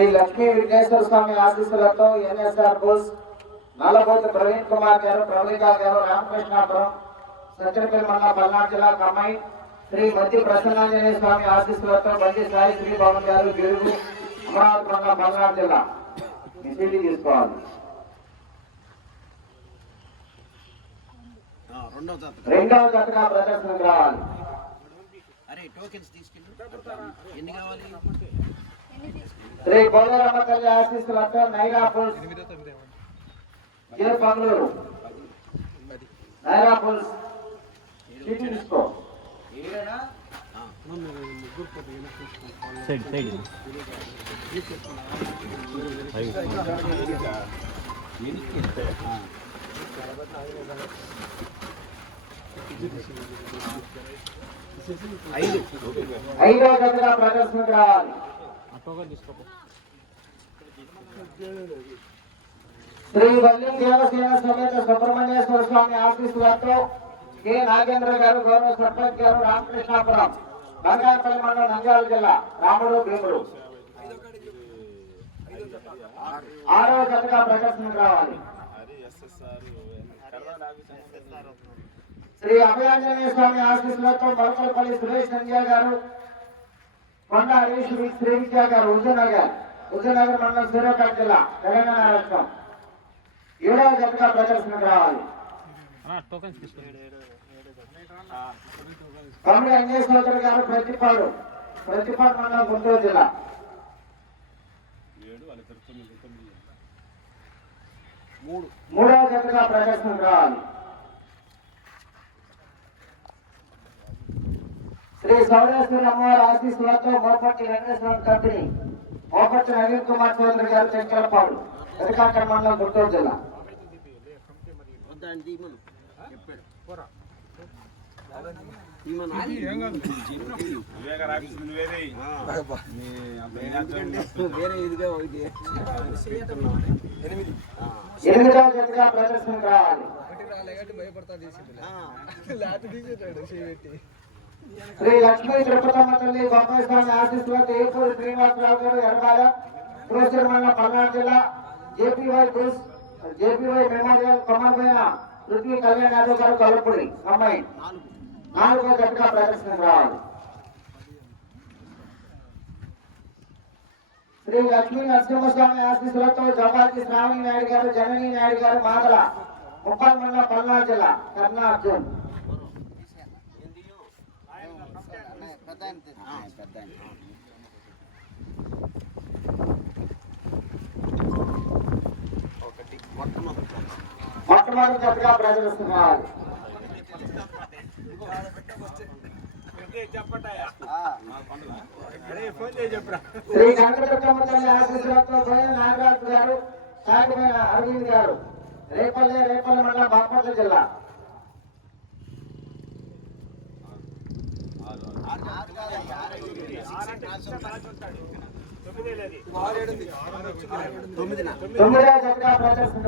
శ్రీ లక్ష్మీ విఘ్నేశ్వర స్వామి ఆశీస్సులతో ఎన్ఎస్ఆర్ బోస్ నల్లబోతు ప్రవీణ్ కుమార్ గారు ప్రవళిక గారు రామకృష్ణాపురం సత్యపల్లి మండలం పల్నాడు జిల్లా కమ్మాయి శ్రీ మధ్య ప్రసన్నాంజనేయ స్వామి ఆశీస్సులతో బండి సాయి శ్రీభవన్ గారు గిరుగు అమరావతి మండలం పల్నాడు జిల్లా. మెసేజ్ తీసుకోవాలి. రెండవ జతగా ప్రదర్శనకు రావాలి. అరే టోకెన్స్ తీసుకెళ్ళు. ఎన్ని కావాలి? శ్రీ గోదారమ్మ తల్లి ఆశీస్సులతో నైరా పుల్స్ జే పంగళూరు నైరా పుల్స్ చీటీ తీసుకో. ఏడేనా సైడ్ సైడ్. ఐదు ఐదవ జతగా ప్రదర్శనకు రావాలి. శ్రీ వల్లి దేవసేన సమేత సుబ్రహ్మణ్యేశ్వర స్వామి ఆశీస్సులతో కె. నాగేంద్ర గారు గౌరవ సర్పంచ్ గారు రామకృష్ణాపురం బంగారపల్లి మండలం నంద్యాల జిల్లా రాముడు భీముడు. ఆరవ జతగా ప్రదర్శనకు రావాలి. శ్రీ అభయాంజనేయ స్వామి ఆశీస్సులతో మొలకలపల్లి సురేష్ సంధ్య గారు కొండ హరీష్ వి- శ్రీ విద్యా గారు హుజనగర్ హుజనగర్ మండలం సూర్యాపేట జిల్లా తెలంగాణ రాష్ట్రం. ఏడవ జతగా ప్రదర్శనకు రావాలి. టోకెన్స్ తీసుకోండి కమిడి అంజేశ్వర గారు ప్రతిపాడు ప్రతిపాడు మండలం గుంటూరు జిల్లా. మూడు. మూడవ జతగా ప్రదర్శనకు రావాలి. శ్రీ సౌరేశ్వరి అమ్మవారి ఆశీస్సులతో మోపట్టి వెంకటేశ్వర కంపెనీ మోపట్టి నవీన్ కుమార్ చౌదరి గారు చెంచలపాడు ఎదకాకర మండలం గుంటూరు జిల్లా. వద్దా అని తీయమను చెప్పాడు తీయమను వేరే ఇదిగా ఒకటి ఎనిమిది శ్రీ లక్ష్మీ తిరుపతమ్మ తల్లి బొమ్మాయి స్వామి ఆశీస్సులతో ఏపూరి శ్రీనివాసరావు గారు ఎర్రబాల పురోచర్ మండలం పల్నాడు జిల్లా జేపీవై బుల్స్ జేపీవై మెమోరియల్ కొమ్మపైన పృథ్వీ కళ్యాణ్ యాదవ్ గారు కలుపుడి అమ్మాయి నాలుగో జట్టుగా ప్రదర్శనకు రావాలి. శ్రీ లక్ష్మీ నరసింహస్వామి ఆశీస్సులతో జపాతి శ్రావణి నాయుడు గారు జనని నాయుడు గారు మాదల ముప్పై మండలం పల్నాడు జిల్లా కర్ణార్జున్ పెద్ద పెద్ద శ్రీ కనకదుర్గమ్మ తల్లి ఆశీస్సులతో పోయిన నాగరాజు గారు సాగిపోయిన అరవింద్ గారు రేపల్లె రేపల్లె మండలం బాపట్ల జిల్లా.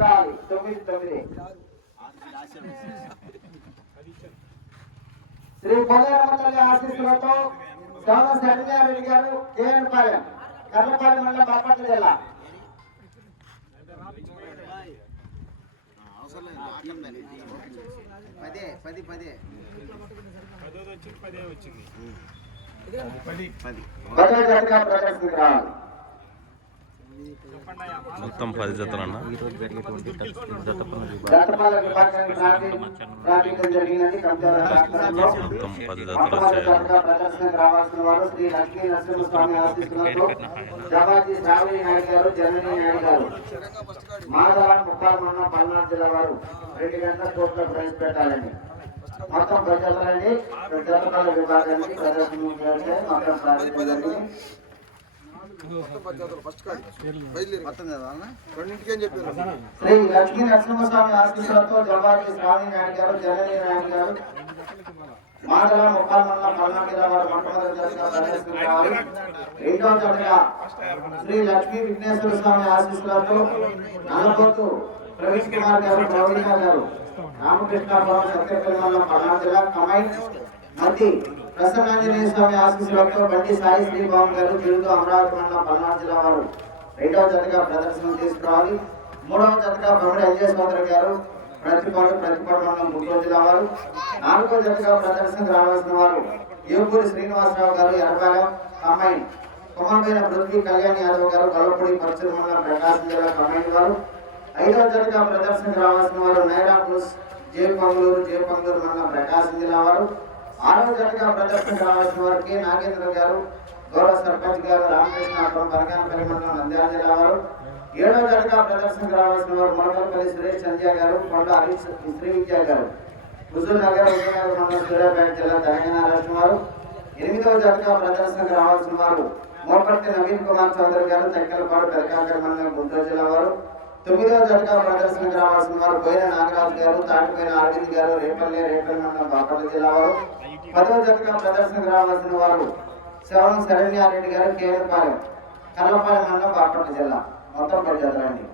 రావాలి తొమ్మిది తొమ్మిది. శ్రీ పోలేరమ్మ తల్లి ఆశీస్సులతో గౌరవ సత్యనారాయణ గారు కేఎన్పాలెం కర్లపాలెం మండలం బాపట్ల జిల్లా. అవసరం లేదు. పదే పది పదే. పది పది పదవ జతగా ప్రదర్శనకు రావాలి మొత్తం పది జతలు అన్న మొత్తం పది జతలు వచ్చాయి. రావాల్సిన వారు మొత్తం ప్రజలని ప్రజల విభాగానికి ప్రదర్శన చేస్తే మొత్తం ప్రార్థించడం జరిగింది మొత్తం చదవాలనా రెండింటికేం చెప్పారు శ్రీ లక్ష్మీ నరసింహస్వామి ఆశీస్సులతో జవాజీ శ్రావణి నాయుడు గారు జనని నాయుడు గారు మాటల ముఖాల మండలం పల్నాడు జిల్లా వారు మొట్టమొదటి రెండవ చోటగా శ్రీ లక్ష్మీ విఘ్నేశ్వర స్వామి ఆశీస్సులతో నల్లబొత్తు ప్రవీణ్ కుమార్ గారు ప్రవీణ గారు రామకృష్ణాపురం సత్యపల్లి మండలం పల్నాడు జిల్లా కమై మధ్య ప్రసన్నాంజనేయ స్వామి ఆశీస్సులతో బండి సాయి శ్రీభవన్ గారు తెలుగు అమరావతి మండలం పల్నాడు జిల్లా వారు రెండవ జతగా ప్రదర్శన తీసుకురావాలి. మూడవ జతగా ప్రముఖ ఎల్జే సోదరి గారు ప్రతిపాడు ప్రతిపాడు మండలం గుంటూరు జిల్లా వారు. నాలుగో జతగా ప్రదర్శనకు రావాల్సిన వారు యువపూరి శ్రీనివాసరావు గారు ఎర్రబాలెం అమ్మాయి కొమ్మపైన పృథ్వీ కళ్యాణ్ యాదవ్ గారు గొల్లపూడి పరచూరు మండలం ప్రకాశం జిల్లా కమ్మాయి వారు. ఐదవ జతగా ప్రదర్శనకు రావాల్సిన వారు నైరా పుల్స్ జే పంగులూరు జే పంగులూరు మండలం ప్రకాశం జిల్లా వారు. ఆలోచనగా ప్రదర్శన కావాల్సిన వారికి కె నాగేంద్ర గారు గౌరవ సర్పంచ్ గారు రామకృష్ణాపురం బనగానపల్లి మండలం నంద్యాల జిల్లా వారు. ఏడవ జతగా ప్రదర్శనకు రావాల్సిన వారు మొలకల్పల్లి సురేష్ సంజయ్ గారు కొండ హరీష్ శ్రీ విద్యా గారు. హుజూర్ నగర్ మండలం సూర్యాపేట జిల్లా తెలంగాణ రాష్ట్రం వారు. ఎనిమిదవ జతగా ప్రదర్శనకు రావాల్సిన వారు మోపర్తి నవీన్ కుమార్ చౌదరి గారు తెక్కలపాడు పెరకాకర్ మండలం గుంటూరు జిల్లా వారు. తొమ్మిదవ జతగా ప్రదర్శనకు రావాల్సిన వారు బోయిన నాగరాజు గారు తాటిపోయిన అరవింద్ గారు రేపల్లి రేపల్లి మండలం బాపట్ల జిల్లా వారు. పదవ జతగా ప్రదర్శనకు రావాల్సిన వారు శ్రవణ శరణ్యారెడ్డి గారు కేరపాలెం కర్లపాలెం మండలం బాపట్ల జిల్లా. మొత్తం పది జతలండి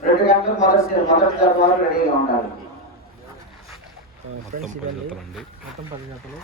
రెండు గంటలు మొదటి మొదటి జత వారు రెడీగా ఉండాలి. మొత్తం పది మొత్తం పది జతలు